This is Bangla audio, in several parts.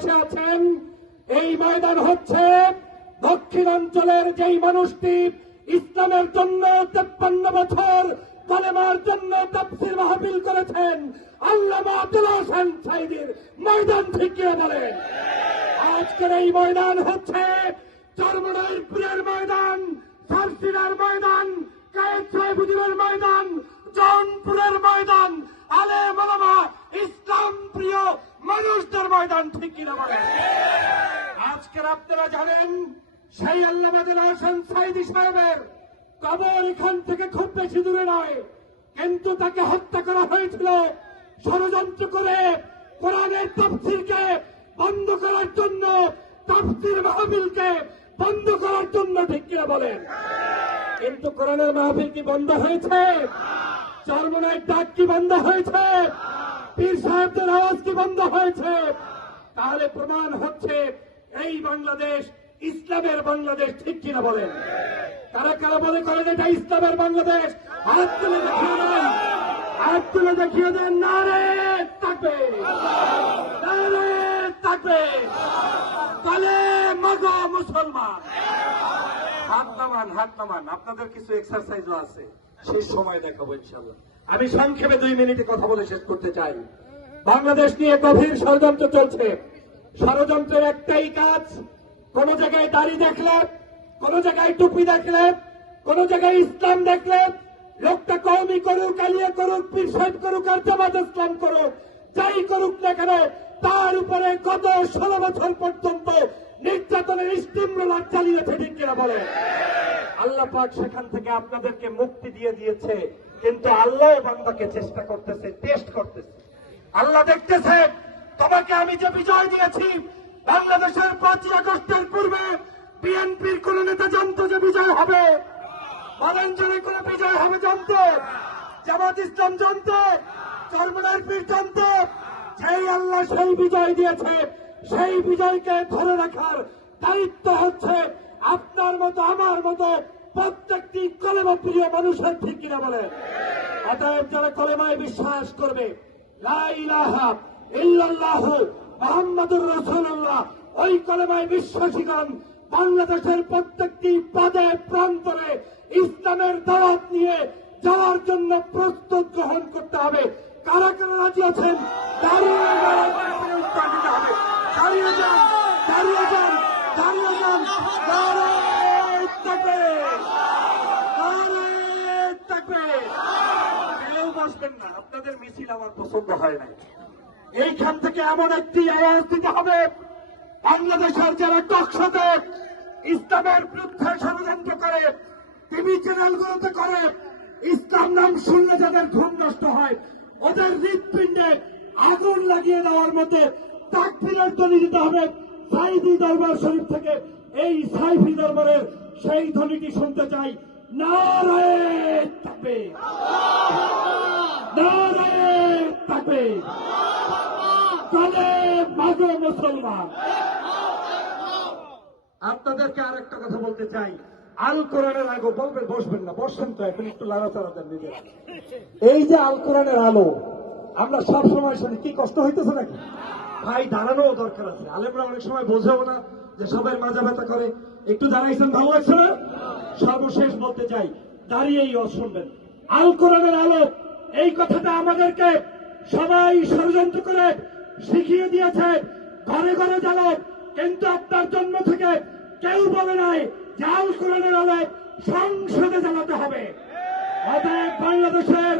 বসে আছেন, এই ময়দান হচ্ছে দক্ষিণাঞ্চলের যেই মানুষটি ইসলামের জন্য তেপ্পান্ন বছর কালেমার জন্য তাফসির মাহফিল করেছেন, আল্লামা আব্দুল হোসেন সাইদির ময়দান থেকে বলেন? আজকের এই ময়দান হচ্ছে চরমনাইপুরের ময়দান ঠিক কিনা বলেন? আজকের আপনারা জানেন, সেই আল্লামাদুল হোসেন সাইদি সাহেবের কবর এখান থেকে খুব বেশি দূরে নয়, কিন্তু তাকে হত্যা করা হয়েছিল। ষড়যন্ত্র করে কোরআনের তাফসিরকে বন্ধ করার জন্য, তাফসির মাহফিলকে বন্ধ করার জন্য ঠিক কিনা বলেন? কিন্তু কোরআনের মাহফিল কি বন্ধ হয়েছে? চরমনের ডাক কি বন্ধ হয়েছে? পীর সাহেবদের আওয়াজ কি বন্ধ হয়েছে? তাহলে প্রমাণ হচ্ছে এই বাংলাদেশ ইসলামের বাংলাদেশ, ঠিক কিনা বলেন? কারা কারা মনে করেন এটা ইসলামের বাংলাদেশ? হাত তুলে দেখিয়ে দেন। হাত তুলে দেখিয়ে দেন, নারে থাকবে নারে থাকবে তাহলে মগো মুসলমান। হাত নামান হাত নামান। আপনাদের কিছু এক্সারসাইজও আছে। সেই সময় দেখাবো ইনশাল্লাহ আমি সংক্ষেপে দুই মিনিটে কথা বলে শেষ করতে চাই। বাংলাদেশ নিয়ে গভীর ষড়যন্ত্র চলছে। ষড়যন্ত্রের একটাই কাজ, কোন জায়গায় দাড়ি দেখলে, কোন জায়গায় টুপি দেখলে, কোন জায়গায় ইসলাম দেখলে, লোকটা কৌমি করুক, আলিয়া করুক, পীর করুক, আর জামাত ইসলাম করুক, যাই করুক না কেন, তার উপরে গত ষোলো বছর পর্যন্ত নির্যাতনের স্টিম রোলার চালিয়েছে, ঠিক কিনা বলে আল্লাহ পাক সেখান থেকে আপনাদেরকে মুক্তি দিয়ে দিয়েছে। কিন্তু আল্লাহ বান্দাকে চেষ্টা করতেছে টেস্ট করতেছে। আল্লাহ দেখতেছে, তোমাকে আমি যে বিজয় দিয়েছি, বাংলাদেশের পাঁচই আগস্টের পূর্বে বিএনপির কোন নেতা জানতো যে বিজয় হবে। বারাঞ্জনে কোন বিজয় হবে, জানতো। জামাত ইসলাম জানতো। চরমনার পীর জানতো। সেই আল্লাহ সেই বিজয় দিয়েছে, সেই বিজয়কে ধরে রাখার দায়িত্ব হচ্ছে আপনার মতো, আমার মতো প্রত্যেকটি কলেমা প্রিয় মানুষের ঠিক কিনা বলে অতএব যারা কলেমায় বিশ্বাস করবে মুহাম্মাদুর রাসূলুল্লাহ, ওই কলেমায় বিশ্বাসীগণ বাংলাদেশের প্রত্যেকটি পদে, প্রান্তরে ইসলামের দাওয়াত নিয়ে যাওয়ার জন্য প্রস্তুত গ্রহণ করতে হবে। কারা কারা রাজি আছেন? দাঁড়িয়ে দাঁড়িয়ে যান দাঁড়িয়ে যান দাঁড়িয়ে যান দাঁড়িয়ে থাকবে দাঁড়িয়ে থাকবে কেউ বসবেন না আমার পছন্দ হয় নাই। এইখান থেকে এমন একটি আওয়াজ দিতে হবে। বাংলাদেশের যারা টকশোতে ইসলামের বিরুদ্ধে ষড়যন্ত্র করে, টিভি চ্যানেলগুলোতে করে, ইসলাম নাম শুনলে যাদের ঘুম নষ্ট হয়, ওদের হৃৎপিণ্ডে আগুন লাগিয়ে দেওয়ার মতো তাকফিরের ধ্বনি দিতে হবে। সাইদি দরবার শরীফ থেকে এই সাইফি দরবারের সেই ধ্বনিটি শুনতে চাই। নারায় থাকবে নারায় থাকবে মুসলমান। আপনাদেরকে আর একটা কথা বলতে চাই। আল কোরআনের আলো, বলবেন, বসবেন না, বসছেন তো এখন, একটু লাড়াচাড়া দেন এই যে আল কোরআনের আলো, আমরা সব সময় শুনি, কি কষ্ট হইতেছে নাকি? ভাই দাঁড়ানো দরকার আছে। আলেমরা অনেক সময় বোঝেও না যে সবাই মাজা ব্যথা করে। একটু দাঁড়াইছেন, ভালো লাগছে না সর্বশেষ বলতে চাই, দাঁড়িয়েই শুনবেন। আল কোরআনের আলো, এই কথাটা আমাদেরকে সবাই ষড়যন্ত্র করে শিখিয়ে দিয়েছে, ঘরে ঘরে জ্বালো। কিন্তু আপনার জন্ম থেকে কেউ বলে নাই যে কোরআনের আলো সংসদে জ্বালাতে হবে। অতএব বাংলাদেশের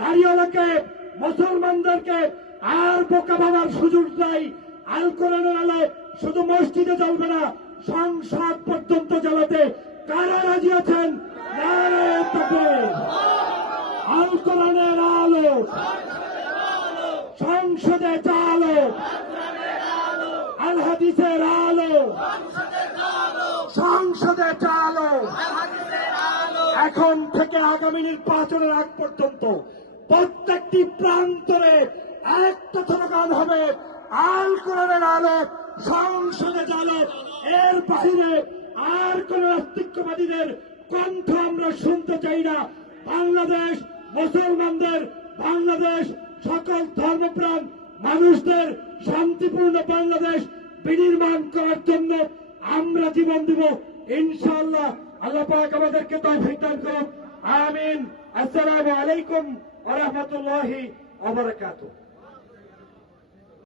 দাঁড়িয়েলাকে মুসলমানদেরকে আর বোকা বাবার সুযোগ নাই। আল কোরআনের আলো শুধু মসজিদে জ্বলবে না, সংসদ পর্যন্ত জ্বালাতে কারা রাজি আছেন? আল কোরআনের আলো সংসদে চালো। আল হাদিসের আলো। সংসদে চালো। এখন থেকে আগামী নির্বাচনের আগ পর্যন্ত প্রত্যেকটি প্রান্তরে একটা স্লোগান হবে, আল কোরআনের আলো, সংসদে জালো এর বাহিরে আর কোন নাস্তিক্যবাদীদের কণ্ঠ আমরা শুনতে চাই না। বাংলাদেশ, মুসলমানদের বাংলাদেশ সকল ধর্মপ্রাণ মানুষদের শান্তিপূর্ণ বাংলাদেশ বিনির্মাণ করার জন্য আমরা জীবন দিব। ইনশাআল্লাহ আল্লাহ পাক আমাদেরকে তৌফিক দান করুন আমিন। আসসালামু আলাইকুম ওয়া রাহমাতুল্লাহি ওয়া বারাকাতুহু।